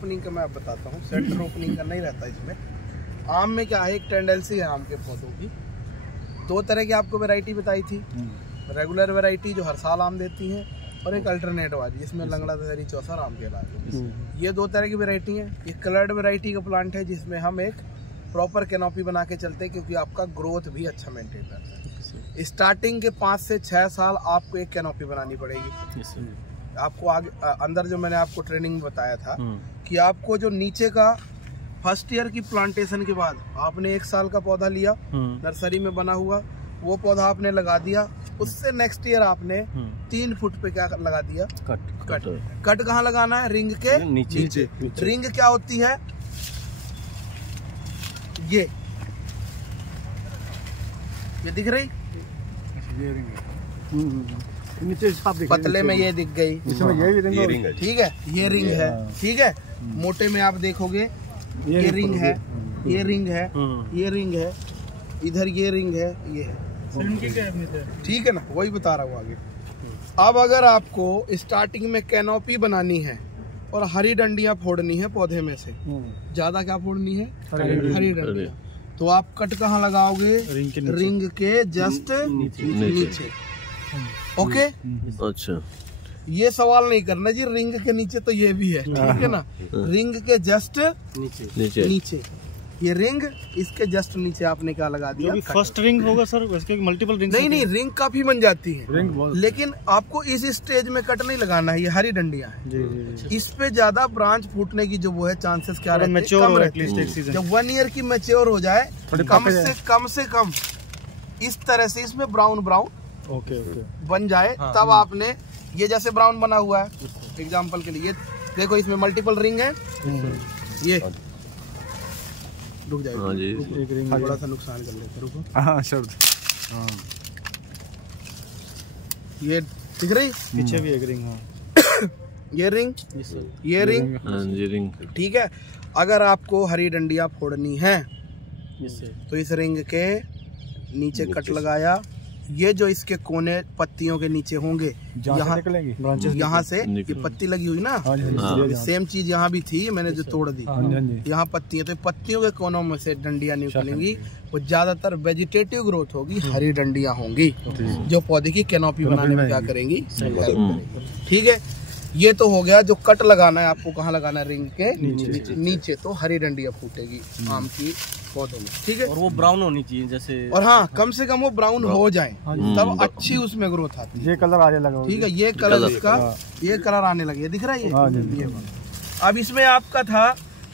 Opening का मैं आप बताता हूँ। सेंटर ओपनिंग का नहीं रहता इसमें। आम में क्या है, एक टेंडेंसी है आम के पौधों की, दो तरह की आपको वैरायटी बताई थी। रेगुलर वैरायटी जो हर साल आम देती है, और एक अल्टरनेट वाली जिसमें लंगड़ा दशहरी चौसर आम कहलाते हैं। ये दो तरह की वैरायटी है। ये कलर्ड वैरायटी का प्लांट है जिसमें हम एक प्रॉपर कैनोपी बना के चलते हैं, क्योंकि आपका ग्रोथ भी अच्छा मेंटेन रहता है। स्टार्टिंग के 5 से 6 साल आपको एक कैनोपी बनानी पड़ेगी। आपको आगे अंदर जो मैंने आपको ट्रेनिंग में बताया था कि आपको जो नीचे का फर्स्ट ईयर की प्लांटेशन के बाद आपने 1 साल का पौधा लिया नर्सरी में बना हुआ, वो पौधा आपने लगा दिया। उससे नेक्स्ट ईयर आपने 3 फुट पे क्या लगा दिया, कट कहाँ लगाना है, रिंग के नीचे। रिंग क्या होती है, ये दिख रही, नीचे पतले में ये दिख गई, ठीक है, ये रिंग है, ठीक है। मोटे में आप देखोगे ये रिंग है, ये रिंग है, ये रिंग है, इधर ये रिंग है, ये है, ठीक है ना, वही बता रहा हूँ आगे। अब अगर आपको स्टार्टिंग में कैनोपी बनानी है और हरी डंडियां फोड़नी है पौधे में से, ज्यादा क्या फोड़नी है, हरी डंडियां, तो आप कट कहाँ लगाओगे, रिंग के जस्ट नीचे। ओके, अच्छा, ये सवाल नहीं करना जी, रिंग के नीचे तो ये भी है, ठीक है ना, रिंग के जस्ट नीचे ये रिंग, इसके जस्ट नीचे आपने क्या लगा दिया, फर्स्ट रिंग होगा सर, इसके मल्टीपल रिंग नहीं, रिंग काफी बन जाती है, लेकिन आपको इस स्टेज में कट नहीं लगाना है। ये हरी डंडियां है, इस पे ज्यादा ब्रांच फूटने की जो वो है चांसेस क्या रहते हैं, कम रहते हैं। जब 1 ईयर की मैच्योर हो जाए, कम से कम इस तरह से इसमें ब्राउन बन जाए, तब आपने ये जैसे ब्राउन बना हुआ है एग्जाम्पल के लिए, देखो इसमें मल्टीपल रिंग है, ये रुक जाएगा, एक रिंग थोड़ा सा नुकसान कर लेते, रुको, ये दिख रही, पीछे भी एक रिंग, ये रिंग, ठीक है। अगर आपको हरी डंडियां फोड़नी है तो इस रिंग के नीचे कट लगाया, ये जो इसके कोने पत्तियों के नीचे होंगे, यहाँ से ये पत्ती लगी हुई ना, सेम चीज यहाँ भी थी, मैंने जो तोड़ दी, यहाँ पत्तियां, तो पत्तियों के कोनों में से डंडियां निकलेंगी, वो ज्यादातर वेजिटेटिव ग्रोथ होगी, हरी डंडियां होंगी जो पौधे की कैनोपी बनाने में क्या करेंगी, ठीक है। ये तो हो गया जो कट लगाना है आपको, कहाँ लगाना है, रिंग के नीचे, तो हरी डंडियां फूटेगी आम की पौधों में, ठीक है। और वो ब्राउन होनी चाहिए जैसे, और हाँ, कम से कम वो ब्राउन हो जाए, तब अच्छी उसमें ग्रोथ आती है। ये कलर आने लगा, ठीक है, ये कलर इसका, ये कलर आने लगे, दिख रहा है ये। अब इसमें आपका था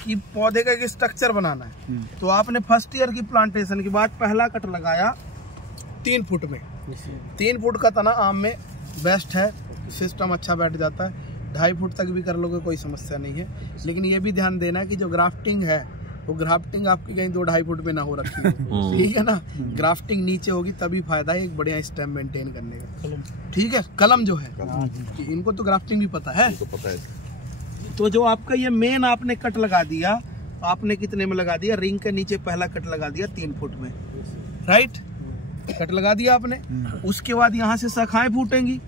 कि पौधे का एक स्ट्रक्चर बनाना है, तो आपने फर्स्ट ईयर की प्लांटेशन के बाद पहला कट लगाया 3 फुट में। 3 फुट का तना आम में बेस्ट है, सिस्टम अच्छा बैठ जाता है। 2.5 फुट तक भी कर लोगे कोई समस्या नहीं है, लेकिन ये भी ध्यान देना कि जो ग्राफ्टिंग है वो ग्राफ्टिंग आपकी कहीं 2-2.5 फुट में ना हो रखी है, ठीक है ना, ग्राफ्टिंग नीचे होगी तभी फायदा है एक बढ़िया स्टेम मेंटेन करने का, ठीक है। कलम जो है कि इनको तो ग्राफ्टिंग भी पता है, तो जो आपका ये मेन आपने कट लगा दिया, आपने कितने में लगा दिया, रिंग के नीचे पहला कट लगा दिया 3 फुट में, राइट, कट लगा दिया आपने। उसके बाद यहाँ से शाखाएं फूटेंगी।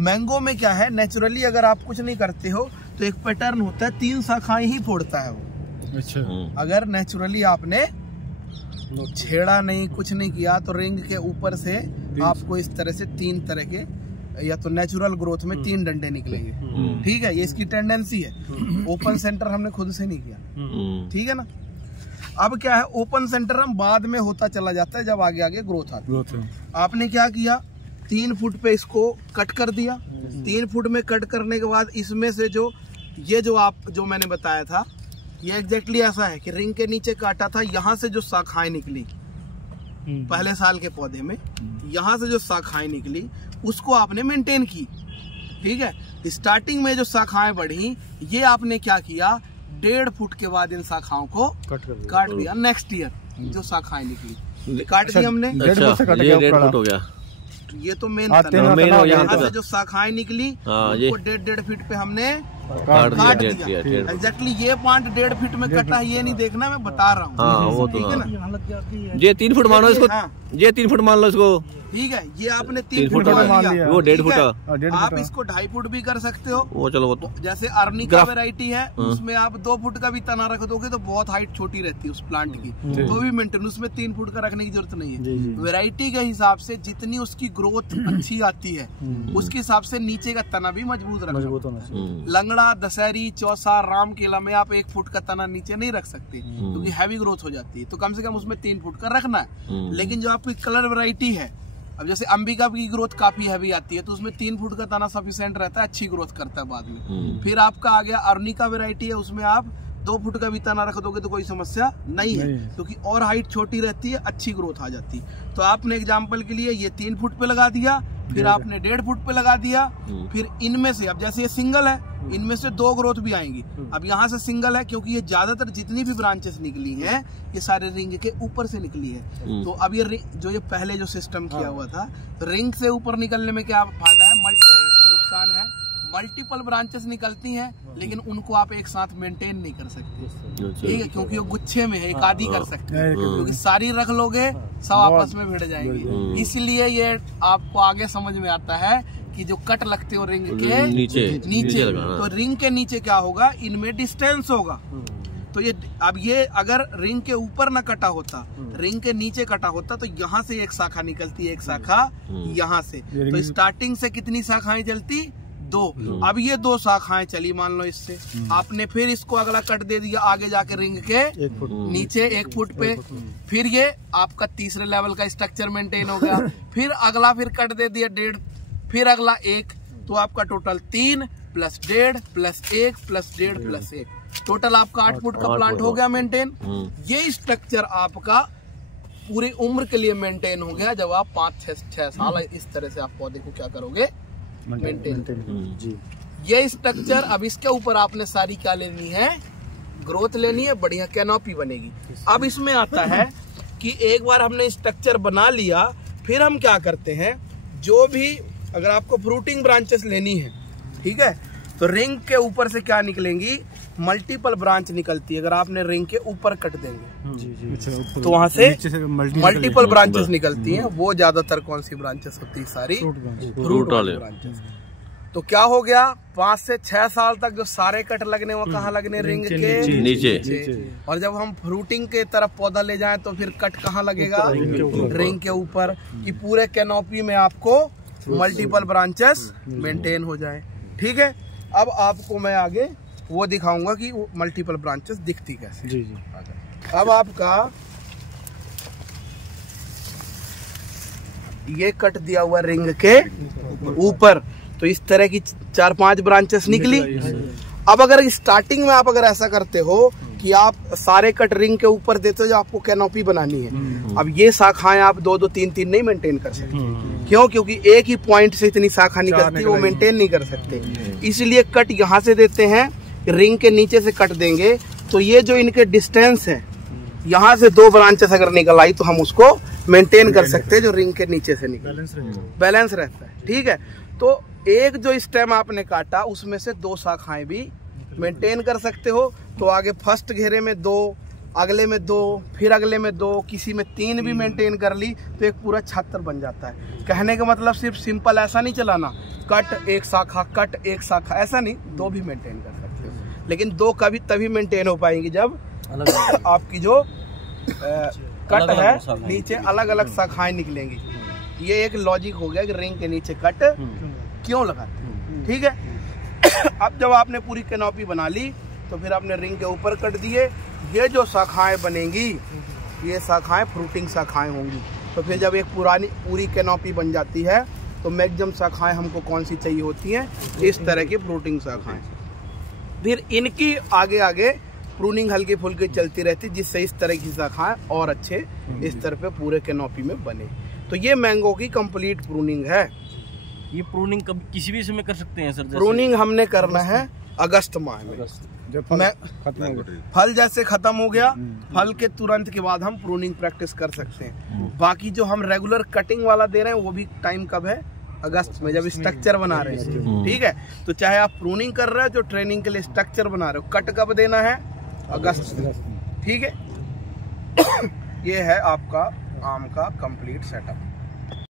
मैंगो में क्या है, नेचुरली अगर आप कुछ नहीं करते हो तो एक पैटर्न होता है, 3 शाखाएं ही फोड़ता है वो। अच्छा, अगर नेचुरली आपने छेड़ा नहीं, कुछ नहीं किया, तो रिंग के ऊपर से आपको इस तरह से 3 तरह के, या तो नेचुरल ग्रोथ में 3 डंडे निकलेंगे, ठीक है, ये इसकी टेंडेंसी है। ओपन सेंटर हमने खुद से नहीं किया, ठीक है ना। अब क्या है, ओपन सेंटर हम बाद में होता चला जाता है जब आगे आगे ग्रोथ आती है। आपने क्या किया, 3 फुट पे इसको कट कर दिया। 3 फुट में कट करने के बाद इसमें से जो मैंने बताया था, ये एग्जैक्टली ऐसा है कि रिंग के नीचे काटा था, यहाँ से जो शाखाएं निकली पहले साल के पौधे में, यहाँ से जो शाखाएं निकली उसको आपने मेंटेन की, ठीक है। स्टार्टिंग में जो शाखाएं बढ़ी, ये आपने क्या किया, 1.5 फुट के बाद इन शाखाओं को काट दिया। नेक्स्ट ईयर जो शाखाएं निकली काट दी हमने, 1.5 फुट से 1.5 फुट हो गया, ये तो मेन यहाँ से जो शाखाएं निकली वो 1.5 फीट पे हमने काट दिया। एग्जैक्टली ये पॉइंट 1.5 फीट में कटा है, ये नहीं देखना, मैं बता रहा हूँ, ठीक है ना। ये 3 फुट मान लो इसको, ये 3 फुट मान लो इसको, ठीक है, ये आपने 3 फुट मान लिया, वो 1.5 फुट, आप इसको 2.5 फुट भी कर सकते हो। वो चलो वो तो जैसे अर्निका वैरायटी है उसमें आप 2 फुट का भी तना रख दोगे तो बहुत हाइट छोटी रहती है उस प्लांट की, तो भी मेंटेन, उसमें 3 फुट का रखने की जरूरत नहीं है। वैरायटी के हिसाब से जितनी उसकी ग्रोथ अच्छी आती है उसके हिसाब से नीचे का तना भी मजबूत रखना है। लंगड़ा, दशहरी, चौसा, राम केला में आप 1 फुट का तना नीचे नहीं रख सकते क्योंकि हैवी ग्रोथ हो जाती है, तो कम से कम उसमें 3 फुट का रखना है। लेकिन जो आपकी कलर वैरायटी है, अब जैसे अंबिका की ग्रोथ काफी हैवी आती है तो उसमें 3 फुट का तना सफिशिएंट रहता है, अच्छी ग्रोथ करता है बाद में। फिर आपका आ गया अर्निका वैरायटी है, उसमें आप 2 फुट का भी तना रख दोगे तो कोई समस्या नहीं है क्योंकि और हाइट छोटी रहती है, अच्छी ग्रोथ आ जाती है। तो आपने एग्जाम्पल के लिए ये 3 फुट पे लगा दिया, फिर आपने 1.5 फुट पे लगा दिया, फिर इनमें से अब जैसे ये सिंगल है इनमें से 2 ग्रोथ भी आएंगी। अब यहाँ से सिंगल है क्योंकि ये ज्यादातर जितनी भी ब्रांचेस निकली हैं ये सारे रिंग के ऊपर से निकली है। तो अब ये जो पहले जो सिस्टम किया हुआ था, रिंग से ऊपर निकलने में क्या फायदा है, नुकसान है, मल्टीपल ब्रांचेस निकलती हैं लेकिन उनको आप एक साथ मेंटेन नहीं कर सकते, ठीक है, क्योंकि वो गुच्छे में है, एक आधी कर सकते हैं, क्योंकि सारी रख लोगे सब आपस में भिड़ जाएंगी। इसलिए ये आपको आगे समझ में आता है कि जो कट लगते हो रिंग के नीचे तो रिंग के नीचे क्या होगा, इनमें डिस्टेंस होगा। तो ये अगर रिंग के ऊपर ना कटा होता, रिंग के नीचे कटा होता तो यहाँ से एक शाखा निकलती, एक शाखा यहाँ से, तो स्टार्टिंग से कितनी शाखाएं चलती, 2। अब ये 2 शाखाएं चली मान लो इससे, आपने फिर इसको अगला कट दे दिया आगे जाके रिंग के नीचे 1 फुट पे, फिर ये आपका तीसरे लेवल का स्ट्रक्चर मेंटेन हो गया। फिर अगला फिर कट दे दिया 1.5, फिर अगला 1, तो आपका टोटल 3 + 1.5 + 1 + 1.5 + 1, टोटल आपका 8 फुट का प्लांट हो गया मेंटेन। ये स्ट्रक्चर आपका पूरी उम्र के लिए मेंटेन हो गया। जब आप 5-6 साल इस तरह से आप पौधे को क्या करोगे, मेंटेन जी। ये स्ट्रक्चर, अब इसके ऊपर आपने सारी क्या लेनी है, ग्रोथ लेनी है, बढ़िया कैनोपी बनेगी। अब इसमें आता है कि एक बार हमने स्ट्रक्चर बना लिया, फिर हम क्या करते हैं, जो भी अगर आपको फ्रूटिंग ब्रांचेस लेनी है, ठीक है, तो रिंग के ऊपर से क्या निकलेंगी, मल्टीपल ब्रांच निकलती है। अगर आपने रिंग के ऊपर कट देंगे तो वहां से मल्टीपल ब्रांचेस निकलती हैं। वो ज्यादातर कौन सी ब्रांचेस होती है, सारी फ्रूट वाले ब्रांचेस। तो क्या हो गया, 5 से 6 साल तक जो सारे कट लगने वो कहाँ लगने, रिंग के नीचे। और जब हम फ्रूटिंग के तरफ पौधा ले जाएं तो फिर कट कहाँ लगेगा, रिंग के ऊपर, कि पूरे कैनोपी में आपको मल्टीपल ब्रांचेस मेंटेन हो जाए। ठीक है, अब आपको मैं आगे वो दिखाऊंगा कि मल्टीपल ब्रांचेस दिखती कैसे। जी। अब आपका ये कट दिया हुआ रिंग के ऊपर, तो इस तरह की 4-5 ब्रांचेस निकली। अब अगर स्टार्टिंग में आप अगर ऐसा करते हो कि आप सारे कट रिंग के ऊपर देते हो, जो आपको कैनोपी बनानी है, अब ये शाखाएं आप 2-2, 3-3 नहीं मेंटेन कर सकते। क्यों? क्योंकि एक ही पॉइंट से इतनी शाखा निकलती है, वो मेंटेन नहीं कर सकते। इसलिए कट यहाँ से देते हैं, रिंग के नीचे से कट देंगे, तो ये जो इनके डिस्टेंस है, यहाँ से 2 ब्रांचेस अगर निकल आई तो हम उसको मेंटेन कर सकते हैं, जो रिंग के नीचे से निकल बैलेंस रहता है। ठीक है, तो एक जो स्टेम आपने काटा उसमें से 2 शाखाएं भी मेंटेन कर सकते हो। तो आगे फर्स्ट घेरे में 2, अगले में 2, फिर अगले में 2, किसी में 3 भी मेंटेन कर ली तो एक पूरा छत्र बन जाता है। कहने का मतलब सिर्फ सिंपल ऐसा नहीं चलाना, कट एक शाखा, कट एक शाखा, ऐसा नहीं, 2 भी मेंटेन कर सकते हो। लेकिन 2 कभी तभी मेंटेन हो पाएंगी जब आपकी जो कट है नीचे अलग अलग शाखाएं निकलेंगी। ये एक लॉजिक हो गया कि रिंग के नीचे कट क्यों लगाते। ठीक है, अब जब आपने पूरी कैनोपी बना ली तो फिर आपने रिंग के ऊपर कट दिए। ये जो शाखाएं बनेंगी, ये शाखाएं फ्रूटिंग शाखाएं होंगी। तो फिर जब एक पूरी कैनोपी बन जाती है तो मैक्सिमम शाखाएं हमको कौन सी चाहिए होती हैं, इस तरह की फ्रूटिंग शाखाएं। फिर इनकी आगे आगे प्रूनिंग हल्की फुल्की चलती रहती, जिससे इस तरह की शाखाएं और अच्छे इस तरह पे पूरे कैनोपी में बने। तो ये मैंगो की कंप्लीट प्रूनिंग है। ये प्रूनिंग कब किसी भी समय कर सकते हैं सर? प्रूनिंग हमने करना है अगस्त माह में, जब फल जैसे खत्म हो गया, फल के तुरंत के बाद हम प्रूनिंग प्रैक्टिस कर सकते हैं। बाकी जो हम रेगुलर कटिंग वाला दे रहे हैं वो भी टाइम कब है, अगस्त में, जब स्ट्रक्चर बना रहे हैं। ठीक है, तो चाहे आप प्रूनिंग कर रहे हो, जो ट्रेनिंग के लिए स्ट्रक्चर बना रहे हो, कट कब देना है, अगस्त में। ठीक है, ये है आपका आम का कंप्लीट सेटअप।